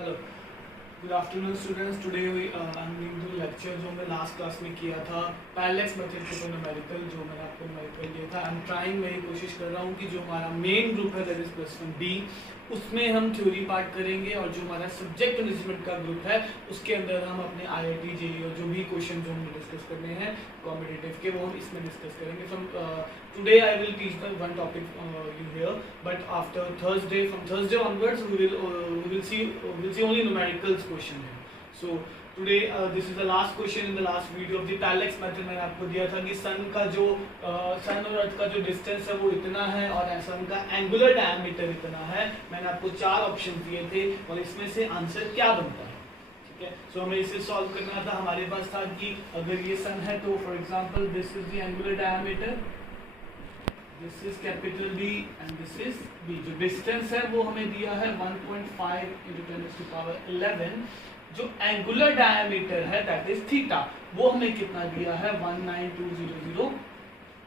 Hello, good afternoon students. Today I am going to lecture जो मैं last class में किया था, पैरेलल मेथड फॉर न्यूमेरिकल, जो मैंने आपको न्यूमेरिकल दिया था। आई एम ट्राइंग, मैं कोशिश कर रहा हूँ कि जो हमारा मेन ग्रुप है दैट इज +1B, उसमें हम थ्योरी पार्ट करेंगे, और जो हमारा सब्जेक्ट मैनेजमेंट का ग्रुप है उसके अंदर हम अपने IIT JEE और जो भी क्वेश्चन जो हमें डिस्कस करने हैं कॉम्पिटिटिव के, वो हम इसमें डिस्कस करेंगे। From today I will teach the one topic you hear, but after Thursday, from Thursday onwards we will see only numericals question है। So today this is the last question in the last video of the parallax method। मैंने आपको दिया था कि सन का जो सन और अर्थ का जो डिस्टेंस है वो इतना है, और सन का एंगुलर डायमीटर इतना है। मैंने आपको 4 ऑप्शन दिए थे और इसमें से आंसर क्या बनता है, ठीक है। सो हमें इसे सॉल्व करना था। हमारे पास था कि अगर ये सन है तो for example this is the angular diameter, this is capital B and this is B। जो डिस्टेंस है वो हमें दिया है 1.5 × 10⁻11। जो एंगुलर डायमीटर है दैट इज थीटा, वो हमें कितना दिया है 19200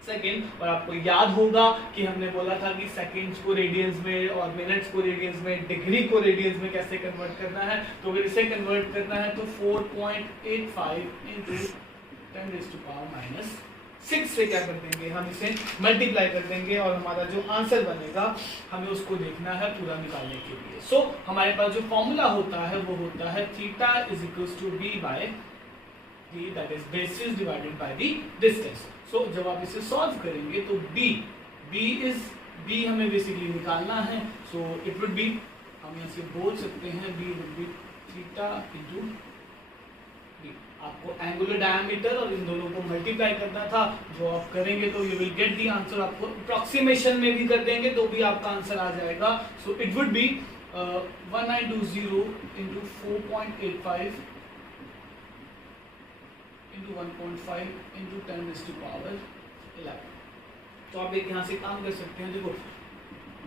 सेकेंड। और आपको याद होगा कि हमने बोला था कि सेकेंड्स को रेडियंस में और मिनट्स को रेडियंस में, डिग्री को रेडियंस में कैसे कन्वर्ट करना है। तो अगर इसे कन्वर्ट करना है तो 4.85 × 10⁻6 से क्या कर देंगे, हम इसे मल्टीप्लाई कर देंगे, और हमारा जो आंसर बनेगा हमें उसको देखना है पूरा निकालने के लिए। सो हमारे पास जो फॉर्मूला होता है वो होता है theta is equals to B by D, that is basis divided by the distance. So जब आप इसे सॉल्व करेंगे तो B हमें बेसिकली निकालना है। सो इट वुड बी, हम यहाँ से बोल सकते हैं B would be theta into B। आपको एंगुलर डायमीटर और इन दोनों को मल्टीप्लाई करना था, जो आप करेंगे तो you will get the answer. आपको अप्रोक्सीमेशन में भी कर देंगे तो भी आपका आंसर आ जाएगा। So it would be 1920 × 4.85 × 1.5 × 10⁻11। तो आप एक यहाँ से काम कर सकते हैं। देखो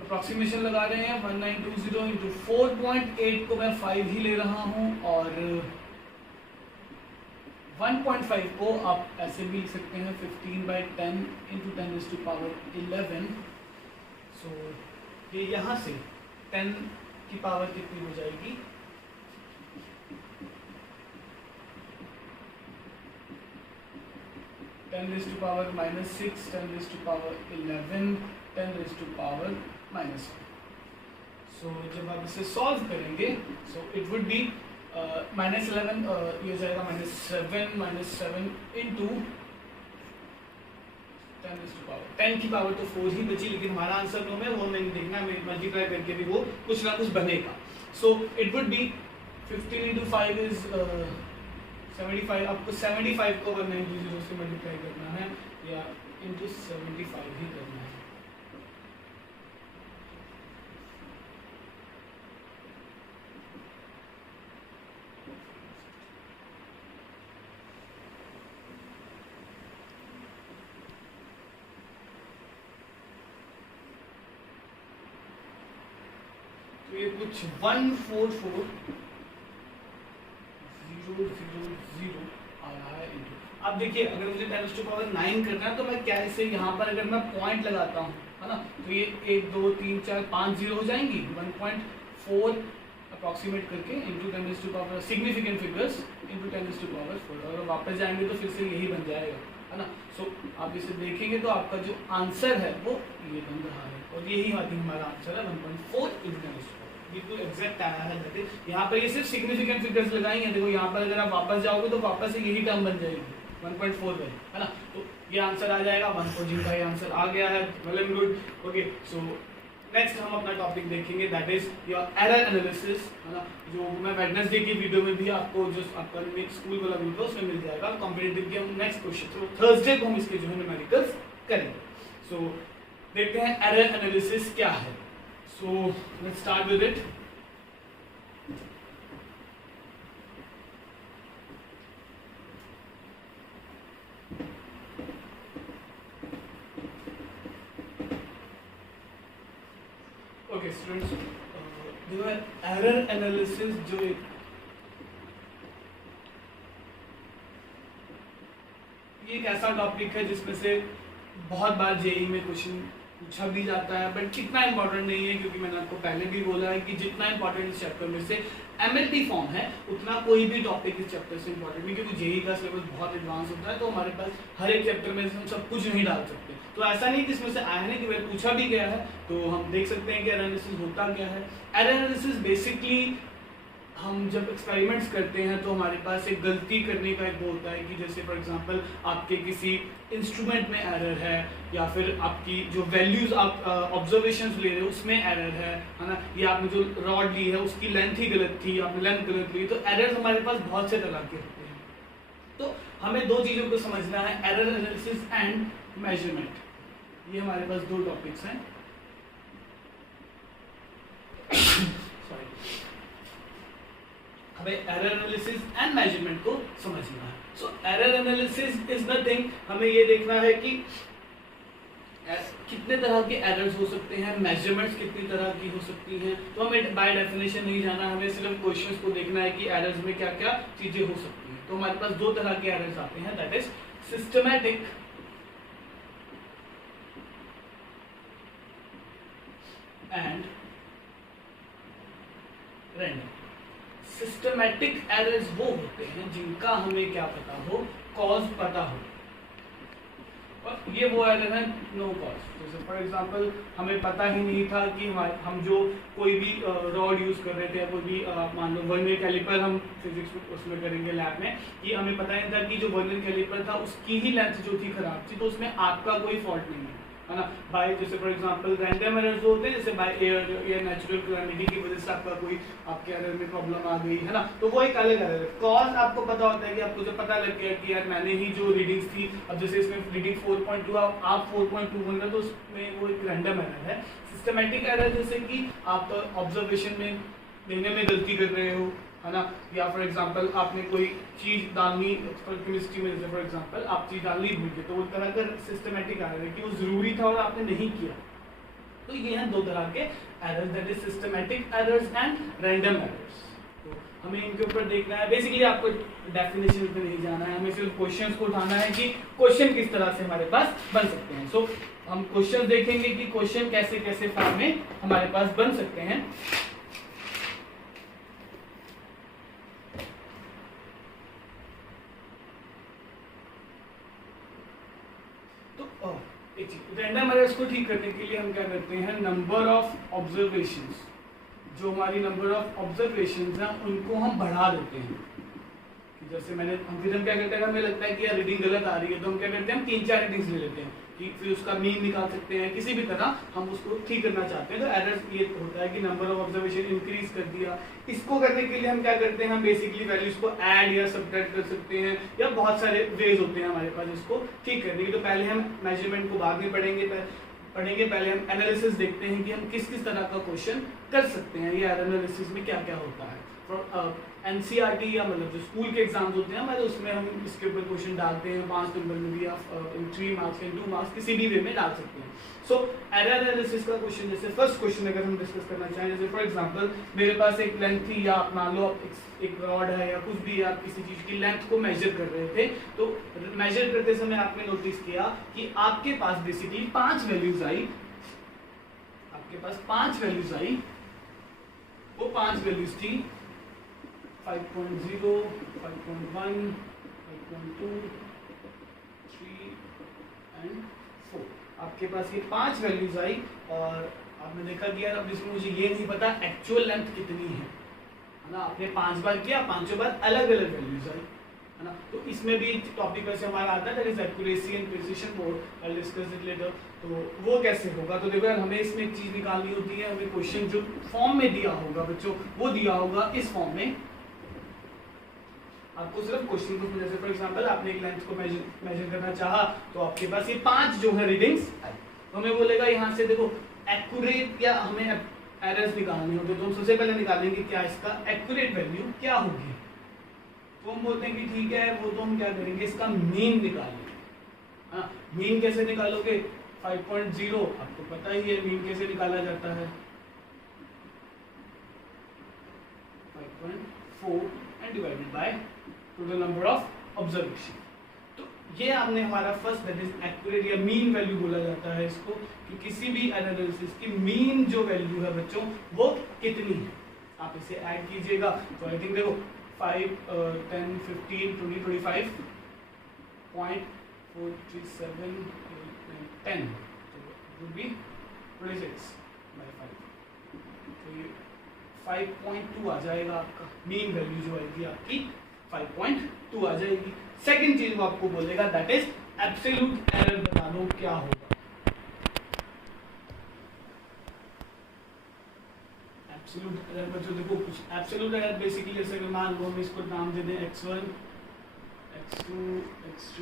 अप्रोक्सीमेशन लगा रहे हैं, 1920 × 4.8 को मैं 5 ही ले रहा हूँ, और 1.5 को आप ऐसे भी लिख सकते हैं 15/10 × 10⁻11। सो ये यहाँ से 10 की पावर कितनी हो जाएगी, 10⁻⁻6, 10⁻11, 10⁻⁻1। सो जब आप इसे सॉल्व करेंगे सो इट वुड बी -11, ये हो जाएगा -7 इंटू 10 की पावर तो 4 ही बची, लेकिन हमारा आंसर नो में वो नहीं देखना, मल्टीप्लाई करके भी वो कुछ ना कुछ बनेगा। So it would be 15 × 5 is 75। आपको 75 को 1920 से मल्टीप्लाई करना है या इंटू 75 ही करना है। ये कुछ 144,000 आ रहा है इंटू। अब देखिए अगर मुझे 10⁻9 करना है तो मैं क्या इसे यहाँ पर अगर मैं पॉइंट लगाता हूँ, है ना, तो ये 1 2 3 4 5 0 हो जाएंगी। 1.4 अप्रॉक्सीमेट करके इंटू 10⁻, सिग्निफिकेंट फिगर्स इंटू 10⁻4। अगर वापस जाएंगे तो फिर से यही बन जाएगा, है ना। सो आप इसे देखेंगे तो आपका जो आंसर है वो ये बन रहा है, और यही हमारा आंसर है 1.4 × 10⁻। बिल्कुल एग्जैक्ट आया है। यहाँ पर ये सिर्फ सिग्निफिकेंट फिगर्स लगाई हैं। देखो यहाँ पर अगर आप वापस जाओगे तो वापस से यही टर्म बन जाएगी 1.4 में, है ना। तो ये आंसर आ जाएगा 1.4 का, ये आंसर आ गया है। Well and good. Okay, so next हम अपना टॉपिक देखेंगे that is your error analysis, है ना, जो मैं वेडनेसडे की वीडियो में भी आपको जो आपका स्कूल वाला वीडियो उसमें मिल जाएगा। कॉम्पिटिटिव के हम नेक्स्ट क्वेश्चन, तो थर्सडे को हम इसके जो है न्यूमेरिकल्स करेंगे। सो देखते हैं एरर एनालिसिस क्या है। So let's start with it. Okay students, जो है एरर एनालिसिस, जो ये एक ऐसा टॉपिक है जिसमें से बहुत बार जेईई में क्वेश्चन पूछा भी जाता है, बट कितना इंपॉर्टेंट नहीं है, क्योंकि मैंने आपको पहले भी बोला है कि जितना इंपॉर्टेंट इस चैप्टर में से एमएलटी फॉर्म है, उतना कोई भी टॉपिक इस चैप्टर से इंपॉर्टेंट नहीं, क्योंकि जेईई का सिलेबस बहुत एडवांस होता है, तो हमारे पास हर एक चैप्टर में से हम सब कुछ नहीं डाल सकते। तो ऐसा नहीं कि इसमें से आया नहीं कि वह पूछा भी गया है, तो हम देख सकते हैं कि एरर एनालिसिस होता क्या है। एरर एनालिसिस बेसिकली हम जब एक्सपेरिमेंट्स करते हैं तो हमारे पास एक गलती करने का एक वो होता है कि जैसे फॉर एग्जांपल आपके किसी इंस्ट्रूमेंट में एरर है, या फिर आपकी जो वैल्यूज आप ऑब्जर्वेशंस ले रहे हो उसमें एरर है ना, या आपने जो रॉड ली है उसकी लेंथ ही गलत थी, आपने लेंथ गलत ली, तो एरर्स हमारे पास बहुत से तरह के होते हैं। तो हमें दो चीज़ों को समझना है, एरर एनालिसिस एंड मेजरमेंट। ये हमारे पास दो टॉपिक्स हैं। हमें एरर एनालिसिस एंड मेजरमेंट को समझना है। So error analysis is nothing, हमें ये देखना है कि कितने तरह के एरर्स हो सकते हैं, मेजरमेंट्स कितनी तरह की हो सकती हैं। तो हमें बाय डेफिनेशन नहीं जाना, हमें सिर्फ क्वेश्चंस को देखना है कि एरर्स में क्या क्या चीजें हो सकती हैं। तो हमारे पास दो तरह के एरर्स आते हैं, that is systematic and random. Systematic errors वो होते हैं जिनका हमें क्या पता हो, कॉज पता हो, और ये वो एरर है नो कॉज। जैसे फॉर एग्जांपल हमें पता ही नहीं था कि हम जो कोई भी रॉड यूज कर रहे थे, या कोई भी मान लो वर्नियर कैलिपर हम फिजिक्स में उसमें करेंगे लैब में, कि हमें पता नहीं था कि जो वर्नियर कैलिपर था उसकी ही लेंथ जो थी खराब थी, तो उसमें आपका कोई फॉल्ट नहीं है ना। बाय जैसे फॉर एग्जांपल रैंडम एरर्स होते हैं, जैसे बाय एयर या नेचुरल कैलेमिटी की वजह से आपका कोई आपके एरर में प्रॉब्लम आ गई है ना, तो वो एक अलग एरर है। कॉज आपको पता होता है कि आपको जब पता लग गया कि यार मैंने ही जो रीडिंग्स थी, अब जैसे इसमें रीडिंग 4.2 आप 4.2 बन रहे, तो उसमें वो एक रैंडम एरर है। सिस्टमैटिक एरर जैसे कि आप ऑब्जर्वेशन में लेने में गलती कर रहे हो, है ना, या फॉर एग्जांपल आपने कोई चीज डालनी केमिस्ट्री में, जैसे फॉर एग्जांपल आप चीज डालनी भूल गए, तो वो तरह का सिस्टमैटिक एरर है कि वो जरूरी था और आपने नहीं किया। तो ये हैं दो तरह के errors, that is systematic errors and random errors. तो हमें इनके ऊपर देखना है। बेसिकली आपको डेफिनेशन पे नहीं जाना है, हमें सिर्फ क्वेश्चंस को उठाना है कि क्वेश्चन किस तरह से हमारे पास बन सकते हैं। सो हम क्वेश्चन देखेंगे कि क्वेश्चन कैसे कैसे फॉर्म में हमारे पास बन सकते हैं। रैंडम एरर्स को ठीक करने के लिए हम क्या करते हैं, नंबर ऑफ ऑब्जर्वेशंस, जो हमारी नंबर ऑफ ऑब्जर्वेशंस हैं उनको हम बढ़ा देते हैं। जैसे हम क्या करते हैं, हमें लगता है कि यार रीडिंग गलत आ रही है, तो हम क्या करते हैं, हम 3-4 रीडिंग्स ले लेते हैं कि फिर उसका मीन निकाल सकते हैं, किसी भी तरह हम उसको ठीक करना चाहते हैं। तो एरर्स ये होता है कि नंबर ऑफ ऑब्जर्वेशन इंक्रीज कर दिया। इसको करने के लिए हम क्या करते हैं, हम बेसिकली वैल्यूज को ऐड या सब्ट्रैक्ट कर सकते हैं, या बहुत सारे वेज होते हैं हमारे पास इसको ठीक करने के। तो पहले हम मेजरमेंट को बाद में पढ़ेंगे, पहले हम एनालिसिस देखते हैं कि हम किस किस तरह का क्वेश्चन कर सकते हैं, या एनालिसिस में क्या क्या होता है। एनसीईआरटी या मतलब जो स्कूल के एग्जाम्स होते हैं हमारे, उसमें हम इसके ऊपर क्वेश्चन डालते हैं 5 नंबर में भी, या 3 मार्क्स या 2 मार्क्स किसी भी वे में डाल सकते हैं। सो एरर एनालिसिस का क्वेश्चन, जैसे फर्स्ट क्वेश्चन अगर हम डिस्कस करना चाहें, जैसे फॉर एग्जांपल मेरे पास एक लेंथ थी, या आप मान लो एक रॉड है या कुछ भी, आप किसी चीज की लेंथ को मेजर कर रहे थे, तो मेजर करते समय आपने नोटिस किया कि आपके पास बेसिकली 5 वैल्यूज आई, आपके पास 5 वैल्यूज आई। वो 5 वैल्यूज थी 5.0, 5.1, 5.2, 3 एंड 4। आपके पास ये 5 वैल्यूज आई, और आपने देखा कि यार अब इसमें मुझे ये नहीं पता एक्चुअल लेंथ कितनी है ना। आपने 5 बार किया, 5 बार अलग अलग वैल्यूज आई, है ना। तो इसमें भी टॉपिक वैसे हमारा आता है, that is accuracy and precision mode, I will discuss it later. तो वो कैसे होगा, तो देखो यार हमें इसमें एक चीज निकालनी होती है, हमें क्वेश्चन जो फॉर्म में दिया होगा बच्चों, वो दिया होगा इस फॉर्म में। आपको सिर्फ क्वेश्चन को, जैसे फॉर एग्जांपल आपने एक लेंथ को मेजर करना चाहा, तो आपके पास ये 5 जो है रीडिंग्स, तो हमें बोलेगा यहाँ से देखो एक्यूरेट, या हमें एरर्स निकालनी होगी, तो हम सबसे पहले निकालेंगे क्या इसका एक्यूरेट वैल्यू क्या होगी। तो हम बोलते हैं कि ठीक है, वो तो हम क्या करेंगे, इसका मीन निकालेंगे। हाँ, मीन कैसे निकालोगे, 5.0 आपको पता ही है मीन कैसे निकाला जाता है, 5.4 and divided by total number of observation. तो ये हमने हमारा फर्स्ट दैट इज एक्यूरेट या मीन वैल्यू बोला जाता है इसको, कि किसी भी एनालिसिस की मीन जो वैल्यू है बच्चों वो कितनी है। आप इसे ऐड कीजिएगा तो आई थिंक देखो 5 10 15 20 25 0.437 10 would be 26 by 5, तो ये 5.2 आ जाएगा आपका मीन वैल्यू जो आएगी आपकी 5.2 आ जाएगी। सेकंड चीज वो आपको बोलेगा दैट इज एब्सोल्यूट एरर, बता दो क्या होगा। एब्सोल्यूट एरर बच्चों देखो कुछ एब्सोल्यूट एरर बेसिकली ऐसे मान लो हम इसको नाम दे दें x1 x2 x3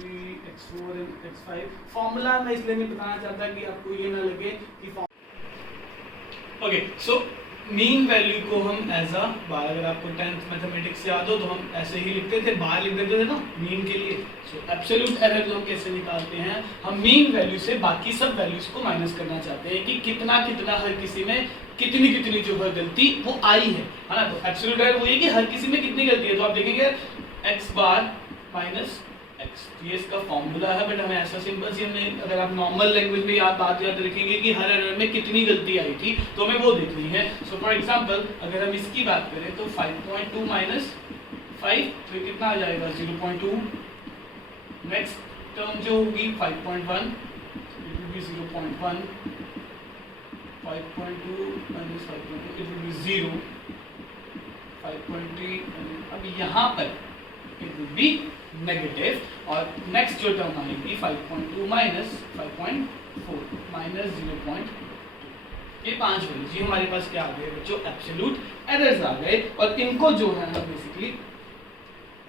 x4 and x5। Formula मैं इसलिए नहीं बताना चाहता कि आपको ये ना लगे कि ओके सो मीन वैल्यू को हम एज अ बार, अगर आपको 10th मैथमेटिक्स याद हो तो हम ऐसे ही लिखते थे, बाहर लिख देते थे ना मीन के लिए। सो एब्सोल्यूट एरर जो हम कैसे निकालते हैं, हम मीन वैल्यू से बाकी सब वैल्यूज को माइनस करना चाहते हैं कि कितना कितना हर किसी में कितनी कितनी जो है गलती वो आई है ना। तो एब्सोल्यूट एरर वो ये कि हर किसी में कितनी गलती है, तो आप देखेंगे x बार माइनस x, ये इसका फॉर्मूला है। बट हमें ऐसा सिंपल सी हमने, अगर आप नॉर्मल लैंग्वेज में बात याद रखेंगे कि हर एरर में कितनी गलती आई थी तो हमें वो देखनी है। सो फॉर एग्जांपल अगर हम इसकी बात करें तो 5.2 माइनस 5 तो कितना आ जाएगा 0.2। नेक्स्ट टर्म जो होगी 5.1 it will be 0.1, 5.2 minus 5.2 it will be 0, 5.3 अब यहाँ पर इट विल बी नेगेटिव। और नेक्स्ट जो टर्म आएगी 5.2 माइनस 5.4 माइनस 0.2, ये 5 वैल्यूज, ये हमारे पास क्या आ गए बच्चों एब्सोल्यूट एरर्स आ गए। और इनको जो है ना बेसिकली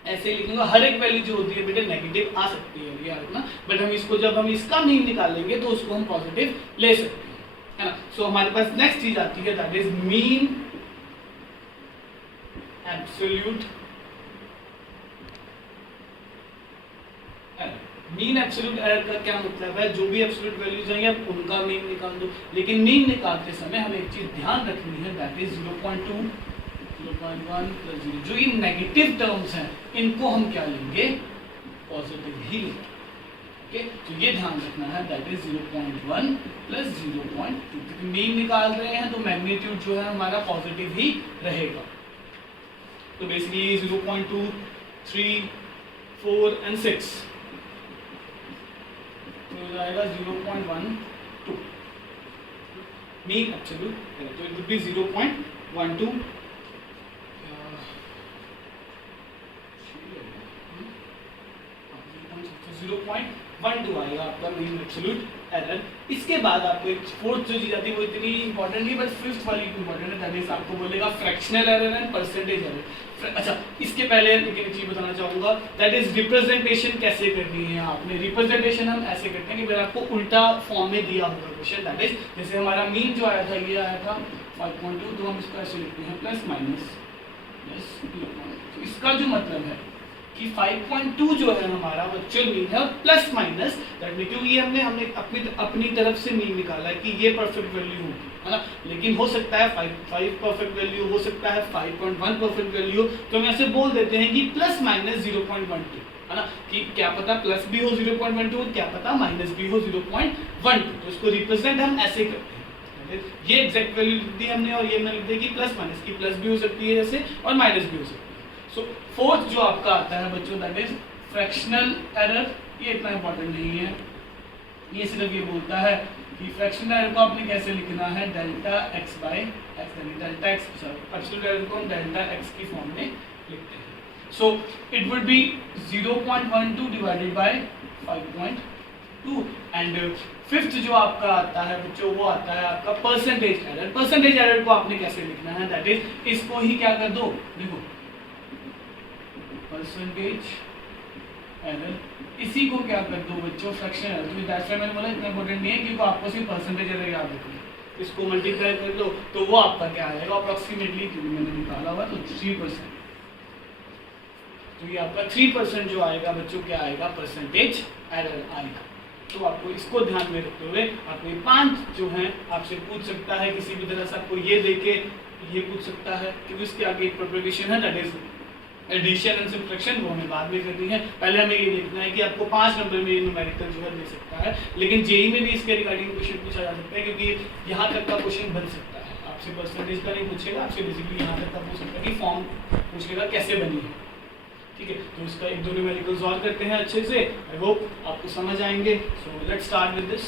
ऐसे लिखूंगा, हर एक वैल्यू जो होती है बेटे नेगेटिव आ सकती है याद रखना, बट हम इसको जब हम इसका मीन निकालेंगे तो उसको हम पॉजिटिव ले सकते हैं, है ना। सो हमारे पास नेक्स्ट चीज आती है that is mean absolute mean absolute error का क्या मतलब है, जो भी एब्सोल्यूट वैल्यूज आएंगे आप उनका मीन निकाल दो। लेकिन मीन निकालते समय हमें एक चीज ध्यान रखनी है दैट इज 0.2 0.1 प्लस 0, जो ये नेगेटिव टर्म्स हैं इनको हम क्या लेंगे पॉजिटिव ही लेंगे। ओके तो ये ध्यान रखना है दैट इज 0.1 प्लस 0.2, क्योंकि मीन निकाल रहे हैं तो मैग्नीट्यूड जो है हमारा पॉजिटिव ही रहेगा। तो बेसिकली 0.2 3 4 एंड 6 हो जाएगा 0.12 मीन एब्सोल्यूट एरर, तो इट वुड बी 0.12 0.12 आएगा आपका मीन एब्सोल्यूट एरर। इसके बाद आपको एक फोर्थ जो चीज आती है वो इतनी इंपॉर्टेंट नहीं, बट फिफ्थ वाली इंपॉर्टेंट है, दैट इज आपको बोलेगा fractional error and percentage error. अच्छा इसके पहले लेकिन एक चीज बताना चाहूंगा दैट इज रिप्रेजेंटेशन कैसे करनी है आपने। रिप्रेजेंटेशन हम ऐसे करते हैं कि अगर आपको उल्टा फॉर्म में दिया होगा क्वेश्चन, दैट इज जैसे हमारा मीन जो आया था ये आया था 5.2, तो हम इसको ऐसे लिखते हैं प्लस माइनस प्लस 0.2। इसका जो मतलब है कि 5.2 जो है हमारा वर्चुअल मीन है प्लस माइनस दैट मीन, क्योंकि ये हमने अपनी तरफ से मीन निकाला है कि ये परफेक्ट वैल्यू होगी, है ना। लेकिन हो सकता है 5 परफेक्ट वैल्यू, हो सकता है 5.1 परफेक्ट वैल्यू, तो हम ऐसे बोल देते हैं कि प्लस माइनस 0.12, है ना, कि क्या पता प्लस भी हो 0.12, क्या पता माइनस भी हो 0.12। तो इसको रिप्रेजेंट हम ऐसे करते हैं, ये एग्जैक्ट वैल्यू लिख दी हमने और ये मैंने लिख दी कि प्लस माइनस की प्लस भी हो सकती है जैसे और माइनस भी हो सकती है। सो फोर्थ जो आपका आता है बच्चों दैट इज फ्रैक्शनल एरर। ये इतना इंपॉर्टेंट नहीं है, ये सिर्फ ये बोलता है कि फ्रैक्शनल एरर को आपने कैसे लिखना है डेल्टा एक्स बाय एक्स, यानी डेल्टा एक्स एब्सोल्यूट एरर को हम डेल्टा एक्स की फॉर्म में लिखते हैं। So it would be 0.12 divided by 5.2। And fifth जो आपका आता है बच्चों वो आता है आपका परसेंटेज एरर। परसेंटेज एरर को आपने कैसे लिखना है दैट इज इसको ही क्या कर दो, देखो परसेंटेज एरर, इसी को क्या कर दो बच्चों फ्रैक्शन एरर। तो दैट्स व्हाई मैंने बोला इतना इंपॉर्टेंट नहीं है क्योंकि आपको सिर्फ परसेंटेज एरर याद रखना है। इसको मल्टीप्लाई कर दो तो वो आपका क्या आएगा अप्रोक्सीमेटली, क्योंकि मैंने निकाला हुआ तो 3%। तो ये आपका 3% जो आएगा बच्चों क्या आएगा परसेंटेज एरर आएगा। तो आपको इसको ध्यान में रखते हुए आपको ये 5 जो हैं आपसे पूछ सकता है किसी भी तरह से, आपको ये देके ये पूछ सकता है क्योंकि इसके आगे एक प्रोपोगेशन है that is addition and subtraction वो हमें बाद में करनी है। पहले हमें ये देखना है कि आपको 5 नंबर में ये न्यूमेरिकल जो है दे सकता है, लेकिन जेई में भी इसके रिगार्डिंग क्वेश्चन पूछा जा सकता है, क्योंकि यहाँ तक का क्वेश्चन बन सकता है। आपसे परसेंटेज का नहीं पूछेगा, आपसे बेसिकली यहाँ तक का पूछ सकता है कि फॉर्म पूछेगा कैसे बनी है। ठीक है, तो इसका एक दो न्यूमेरिकल्स और करते हैं अच्छे से, आई होप आपको समझ आएंगे। So let's start with this.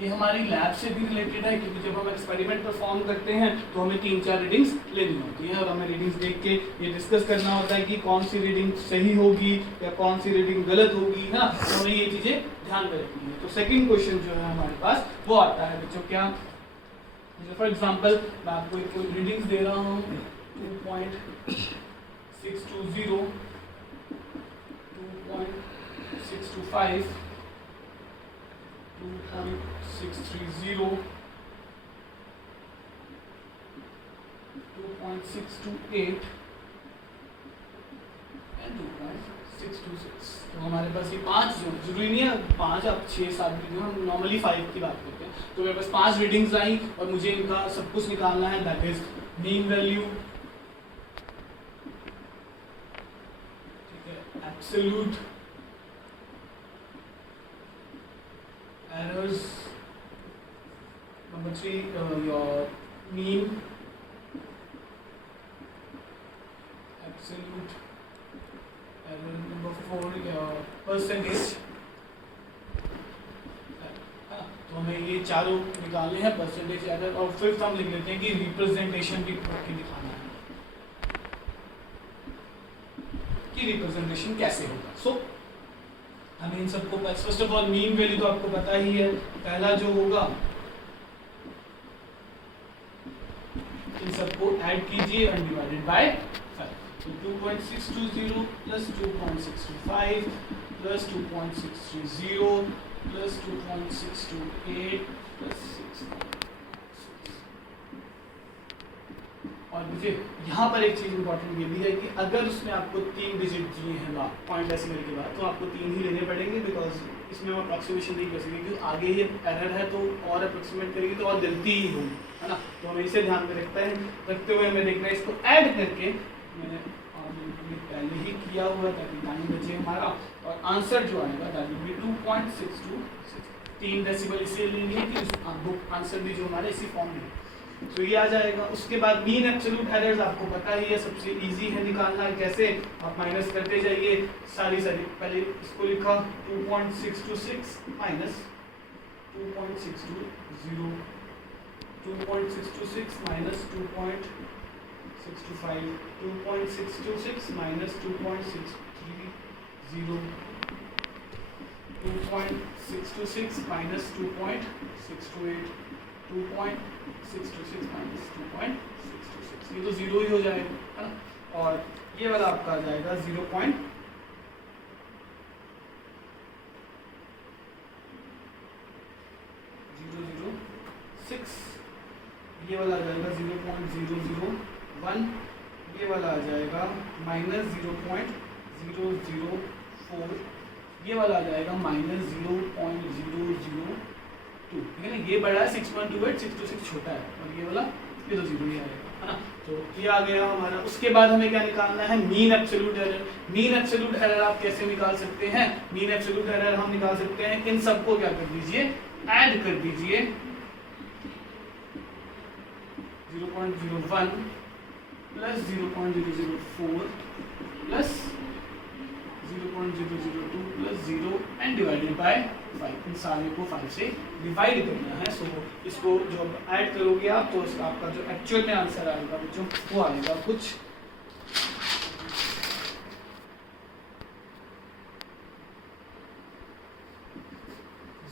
ये हमारी लैब से भी रिलेटेड है, क्योंकि जब हम एक्सपेरिमेंट परफॉर्म करते हैं तो हमें 3-4 रीडिंग्स लेनी होती हैं और हमें रीडिंग्स देख के ये डिस्कस करना होता है कि कौन सी रीडिंग सही होगी या कौन सी रीडिंग गलत होगी ना, तो हमें ये चीज़ें ध्यान में रखनी है। तो सेकंड क्वेश्चन जो है हमारे पास वो आता है बच्चों, क्या फॉर एग्जाम्पल मैं आपको एक रीडिंग्स दे रहा हूँ 2.620, 2.625, 2.630, 2.628 and 2.626। तो हमारे पास ये 5 जो जरूरी नहीं है 5, आप 6-7 भी हम नॉर्मली 5 की बात करते हैं। तो मेरे पास 5 रीडिंग्स आई और मुझे इनका सब कुछ निकालना है, दैट इज मीन वैल्यू, ठीक है, absolute errors, number 3 your mean, absolute error, number 4 your percentage। तो हमें ये चारों निकालने हैं, परसेंटेज, एरर, और फिफ्थ हम लिख लेते हैं कि रिप्रेजेंटेशन भी करके दिखाना है कि रिप्रेजेंटेशन कैसे होगा। सो हमें इन सबको first of all mean value तो आपको पता ही है, पहला जो होगा इन सबको ऐड कीजिए और डिवाइडेड बाय 5। तो 2.620 प्लस 2.625 प्लस 2.630 प्लस 2.628 प्लस 6। और मुझे यहाँ पर एक चीज़ इंपॉर्टेंट ये भी है कि अगर उसमें आपको 3 डिजिट दिए हैं पॉइंट डेसिमल के बाद, तो आपको 3 ही लेने पड़ेंगे, बिकॉज इसमें हम अप्रॉक्सीमेशन नहीं कर सकेंगे, क्योंकि आगे ये एरर है तो और अप्रॉक्सीमेट करेंगे तो और गलती ही होगी, है ना। तो हमें इसे ध्यान में रखते हुए हमें देखना है इसको ऐड करके, मैंने पहले ही किया हुआ ताकि टाइम बचे हमारा, और आंसर जो आएगा दैट विल बी 2.626। 3 डेसिमल इसलिए लेनी है कि आंसर भी जो हमारा इसी फॉर्म में, तो ये आ जाएगा। उसके बाद मीन एब्सोल्यूट एरर्स आपको पता ही है, सबसे इजी है निकालना, कैसे आप माइनस करते जाइए सारी। पहले इसको लिखा 2.626 minus 2.620, 2.626 minus 2.625, 2.626 minus 2.630, 2.626 minus 2.628, 2.626 minus 2.626, ये तो 0 ही हो जाएगा, है ना। और ये वाला आपका आ जाएगा 0.006, ये वाला आ जाएगा 0.001, ये वाला आ जाएगा माइनस 0.004, ये वाला आ जाएगा माइनस 0.002, ठीक है ना। ये बड़ा है 6.28, 626 छोटा है, और ये वाला ये तो 0 ही आएगा, है ना। तो ये आ गया हमारा। उसके बाद हमें क्या निकालना है, mean absolute error. Mean absolute error आप कैसे निकाल सकते हैं, मीन एब्सोल्यूट एरर हम निकाल सकते हैं, इन सबको क्या कर दीजिए, ऐड कर दीजिए, 0.01 plus 0.004 plus 0.002 plus 0 and divided by 5। इन सारे को 5 से डिवाइड करना है। सो इसको जो ऐड करोगे आप, तो आपका जो एक्चुअल में आंसर आएगा बच्चों वो आएगा कुछ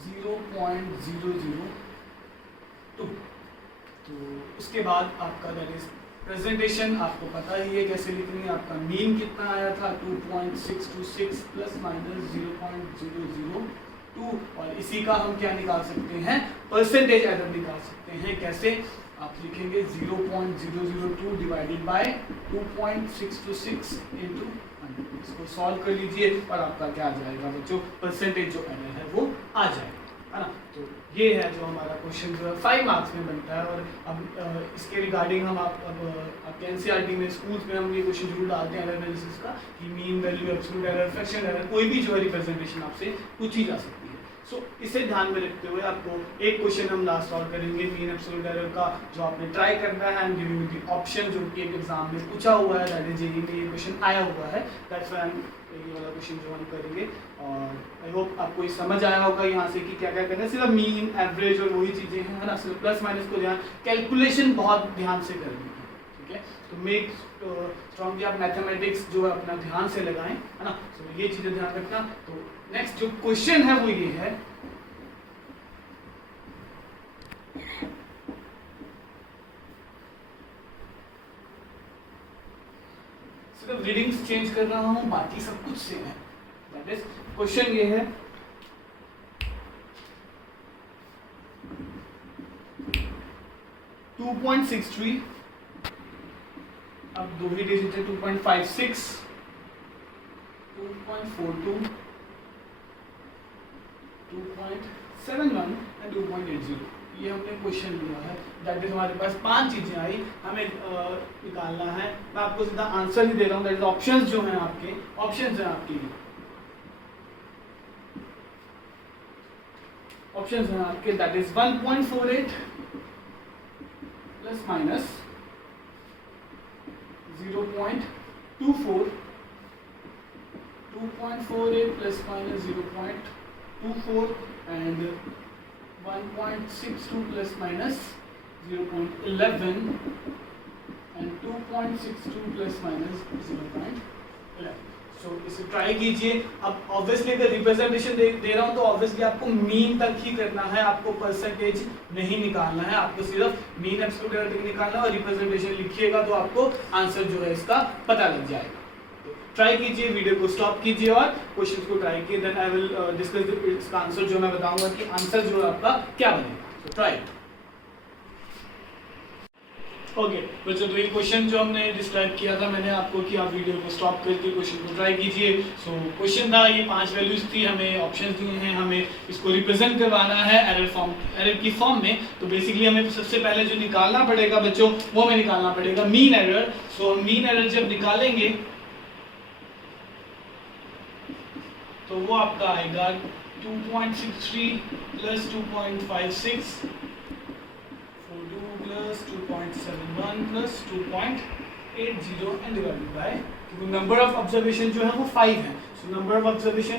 0.002। तो उसके बाद आपका दैट इज प्रेजेंटेशन, आपको पता ही है कैसे लिखनी है। आपका मीन कितना आया था 2.626 प्लस माइनस 0.002, और इसी का हम क्या निकाल सकते हैं, परसेंटेज एरर निकाल सकते हैं। कैसे, आप लिखेंगे 0.002 डिवाइडेड बाय 2.626 इंटू 100। इसको सॉल्व कर लीजिए और आपका क्या आ जाएगा बच्चों, परसेंटेज जो एरर है वो आ जाएगा, है ना। तो ये है जो हमारा क्वेश्चन जो है 5 मार्क्स में बनता है। और अब इसके रिगार्डिंग हम आपके एनसीईआरटी में, स्कूल्स में हम ये क्वेश्चन जरूर डालते हैं एरर एनालिसिस का, कि mean value, absolute error, fraction error, कोई भी जो है रिप्रेजेंटेशन आपसे पूछी जा सकती है। सो इसे ध्यान में रखते हुए आपको एक क्वेश्चन हम लास्ट सॉल्व करेंगे मीन एब्सोल्यूट एरर का, जो आपने ट्राई करना है। I am giving you the option, जो कि एक एग्जाम में पूछा हुआ है, दैट इज जेईई में ये क्वेश्चन आया हुआ है, दैट्स व्हाई ये वाला क्वेश्चन जो हम करेंगे। और आई होप आपको ये समझ आया होगा यहाँ से कि क्या क्या करना है। सिर्फ मीन, एवरेज और वही चीज़ें हैं, है ना। सिर्फ प्लस माइनस को ध्यान, कैलकुलेशन बहुत ध्यान से करनी है, ठीक है। तो मेक स्ट्रॉन्गली आप मैथमेटिक्स जो है अपना ध्यान से लगाएं, है ना। तो ये चीज़ें ध्यान रखना। तो नेक्स्ट जो क्वेश्चन है वो ये है, सिर्फ रीडिंग्स चेंज कर रहा हूं, बाकी सब कुछ सेम है। दैट इज क्वेश्चन ये है, .63, अब दो ही डिजिट है, 2.56, 2.42, 2.71 एंड 2.80। ये हमने क्वेश्चन लिया है। दैट इज हमारे पास 5 चीजें आई, हमें निकालना है। मैं आपको सीधा आंसर ही दे रहा हूँ, दैट इज ऑप्शंस जो हैं आपके, ऑप्शंस हैं आपके लिए, ऑप्शंस हैं आपके, that is 1.48 plus minus 0.24, 2.48 plus minus 0.24 and 1.62 plus minus 0.11 and 2.62 plus minus 0.11। सो इसे ट्राई कीजिए। अब ऑब्वियसली अगर रिप्रेजेंटेशन दे रहा हूँ तो ऑब्वियसली आपको मीन तक ही करना है, आपको परसेंटेज नहीं निकालना है, आपको सिर्फ मीन एब्सोल्यूट एरर तक निकालना है। और रिप्रेजेंटेशन लिखिएगा तो आपको आंसर जो है इसका पता लग जाएगा। ट्राई कीजिए, वीडियो को स्टॉप कीजिए और क्वेश्चन को ट्राई कीजिए, देन आई विल डिस्कस इसका आंसर, जो मैं बताऊंगा कि आंसर जो है आपका क्या बनेगा। So try. ओके बच्चों, तो ये क्वेश्चन जो हमने डिस्क्राइब किया था मैंने आपको, कि आप वीडियो को स्टॉप करके क्वेश्चन को ट्राई कीजिए। सो क्वेश्चन था, ये 5 वैल्यूज थी, हमें ऑप्शंस दिए हैं, हमें इसको रिप्रेजेंट करवाना है एरर की फॉर्म में। तो बेसिकली हमें सबसे पहले जो निकालना पड़ेगा बच्चों, वो हमें निकालना पड़ेगा mean error. So mean error जब निकालेंगे तो वो आपका आएगा 2.63 plus 2.56, 42 plus 2.71 plus 2.80 and divided by, क्योंकि नंबर ऑफ ऑब्जर्वेशन जो है वो 5 है। सो नंबर ऑफ ऑब्जर्वेशन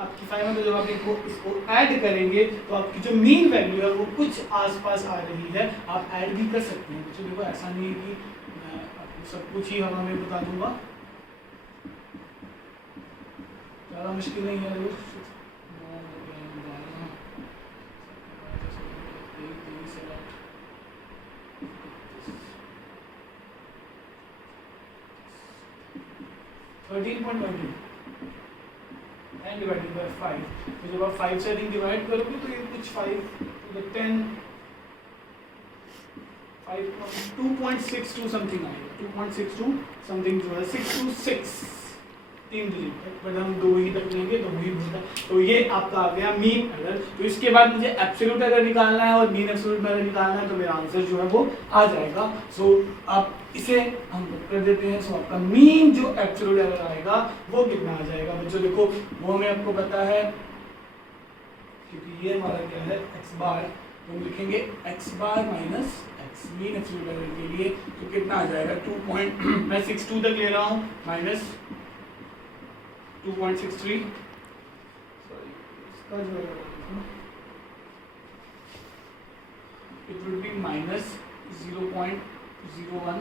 आपकी 5 है, तो जब आप इसको ऐड करेंगे तो आपकी जो मीन वैल्यू है वो कुछ आसपास आ रही है। आप ऐड भी कर सकते हैं बच्चों, देखो ऐसा नहीं है कि मैं आपको सब कुछ ही हवा में बता दूंगा, ज़्यादा मुश्किल नहीं है। 13.20 एंड डिवाइडेड बाय 5। तो जब आप 5 से डिवाइड करोगे तो ये कुछ 5 to the 10 2.62 समथिंग आएगा, 2.62 समथिंग जो है 626 3 डिजिट है, बट हम 2 ही तक लेंगे तो वही होगा। तो ये आपका आ गया मीन एरर। तो इसके बाद मुझे एब्सोल्यूट एरर निकालना है और मीन एब्सोल्यूट एरर निकालना है, तो मेरा आंसर जो है वो आ जाएगा। सो आप इसे हम कर देते हैं। सो आपका मीन जो एब्सोल्यूट एरर आएगा वो कितना आ जाएगा बच्चों, देखो वो हमें आपको पता है, क्योंकि ये हमारा क्या है एक्स बार, तो हम लिखेंगे x bar minus x mean absolute error के लिए। तो कितना आ जाएगा 2. मैं 62 तक ले रहा हूँ, माइनस 2.63, सॉरी इसका जो है it will be minus 0.01,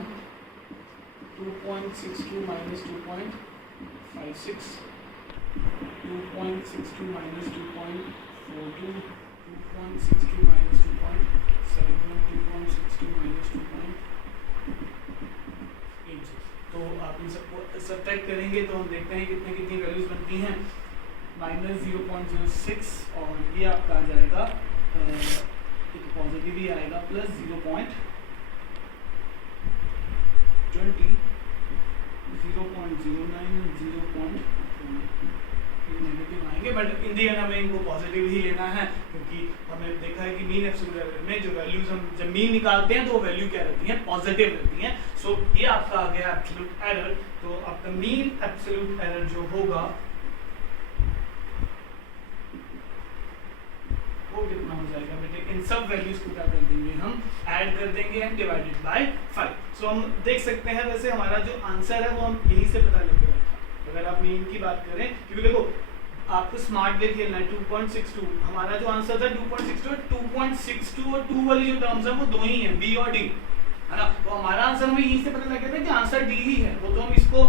2.62 minus 2.56, 2.62 minus 2.42, 2.62 minus 2.71, 2.62 minus 2.8। तो आप इन सबको सब्ट्रैक्ट करेंगे तो हम देखते हैं कितनी वैल्यूज बनती हैं। माइनस 0.06 और ये आपका आ जाएगा, एक पॉजिटिव ही आएगा, प्लस 0.01। 20, 0.09 and 0.2 नेगेटिव आएंगे, बट इन दी एंड हमें इनको पॉजिटिव ही लेना है, क्योंकि हमने देखा है कि मीन एब्सोल्यूट एरर में जो वैल्यूज हम जब मीन निकालते हैं तो वो वैल्यू क्या रहती है, पॉजिटिव रहती है। सो ये आपका आ गया एब्सोल्यूट एरर। तो आपका मीन एब्सोल्यूट एरर जो होगा वो कितना हो जाएगा बेटे, इन सब वैल्यूज को क्या कर देंगे हम, ऐड कर देंगे एंड डिवाइडेड बाय 5। सो हम देख सकते हैं वैसे हमारा जो आंसर है वो हम यही से पता लग गया था अगर आप मीन की बात करें, क्योंकि देखो आपको स्मार्ट वे खेलना है। 2.62 हमारा जो आंसर था 2.62, 2.62 और 2 वाली जो टर्म्स है वो दो ही हैं, बी और डी, है ना। तो हमारा आंसर हमें यही से पता लग गया था कि आंसर डी ही है। वो तो हम इसको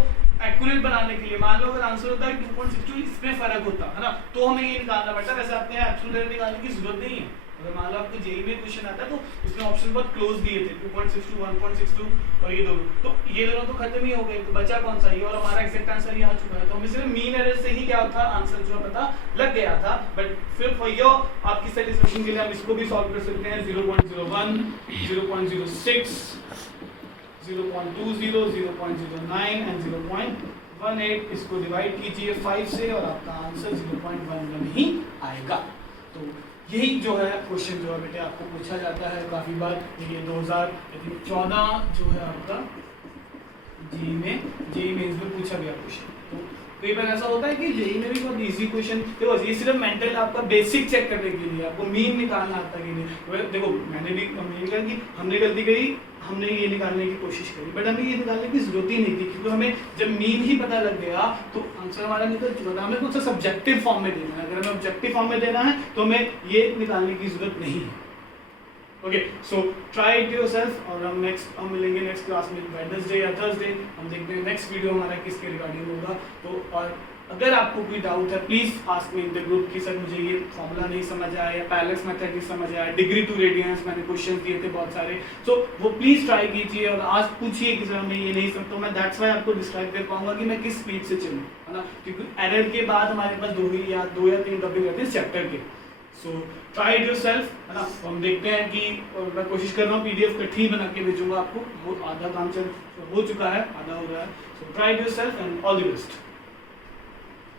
एक्यूरेट बनाने के लिए, मान लो अगर आंसर होता है 2.62 इसमें फर्क होता है ना, तो हमें ये निकालना पड़ता है। वैसे आपने एब्सोल्यूट एरर निकालने की जरूरत नहीं है। अगर मान लो आपको जेईई में क्वेश्चन आता है तो उसमें ऑप्शन बहुत क्लोज दिए थे, 2.62, 1.62 और ये दोनों, तो ये दोनों तो खत्म ही हो गए, तो बचा कौन सा, ये और हमारा एग्जैक्ट आंसर ये आ चुका है। तो हमें सिर्फ मीन एरर से ही क्या था, आंसर जो पता लग गया था। बट फिर फॉर योर आपकी सेटिस्फेक्शन के लिए हम इसको भी सॉल्व कर सकते हैं। 0.01, 0.06, 0.20, 0.09 एंड 0.18, इसको डिवाइड कीजिए 5 से और आपका आंसर 0.11 ही आएगा। तो यही जो है क्वेश्चन जो है बेटे आपको पूछा जाता है काफ़ी बार। ये 2014 जो है आपका जेईई मेंस में पूछा गया क्वेश्चन। तो कई बार ऐसा होता है कि जेईई में भी बहुत इजी क्वेश्चन, देखो ये सिर्फ मेंटल आपका बेसिक चेक करने के लिए, आपको मीन निकालना आता है कि नहीं। देखो मैंने भी कहा कि हमने गलती करी, हमने ये निकालने की कोशिश करी, बट हमें ये निकालने की जरूरत ही नहीं थी, क्योंकि हमें जब मीन ही पता लग गया तो आंसर हमारा निकल चुका था। हमें कुछ सब्जेक्टिव फॉर्म में देना है, अगर हमें ऑब्जेक्टिव फॉर्म में देना है तो हमें ये निकालने की जरूरत नहीं है। Okay, so try it yourself, और हम मिलेंगे नेक्स्ट क्लास में वेडनेसडे या थर्सडे। हम देखते हैं नेक्स्ट वीडियो हमारा किसके रिगार्डिंग होगा। तो और अगर आपको कोई डाउट है please ask me in the group कि सर मुझे ये फॉर्मूला नहीं समझ आया या पैरेलल मेथड नहीं समझ आया, डिग्री टू रेडियंस मैंने क्वेश्चन दिए थे बहुत सारे, सो वो प्लीज़ ट्राई कीजिए और आज पूछिए कि सर मैं ये नहीं समझता। तो मैं दैट्स वाई आपको डिस्क्राइब कर पाऊंगा कि मैं किस स्पीड से चलूँ, है ना, क्योंकि एरर के बाद हमारे पास दो या तीन टॉपिक रहते हैं चैप्टर के। सो ट्राई इट योरसेल्फ, है ना। तो हम देखते हैं कि, और मैं कोशिश कर रहा हूँ PDF कट्ठी बना के भेजूंगा आपको, वो आधा काम चल हो चुका है, आधा हो रहा है। So try it yourself and all the best.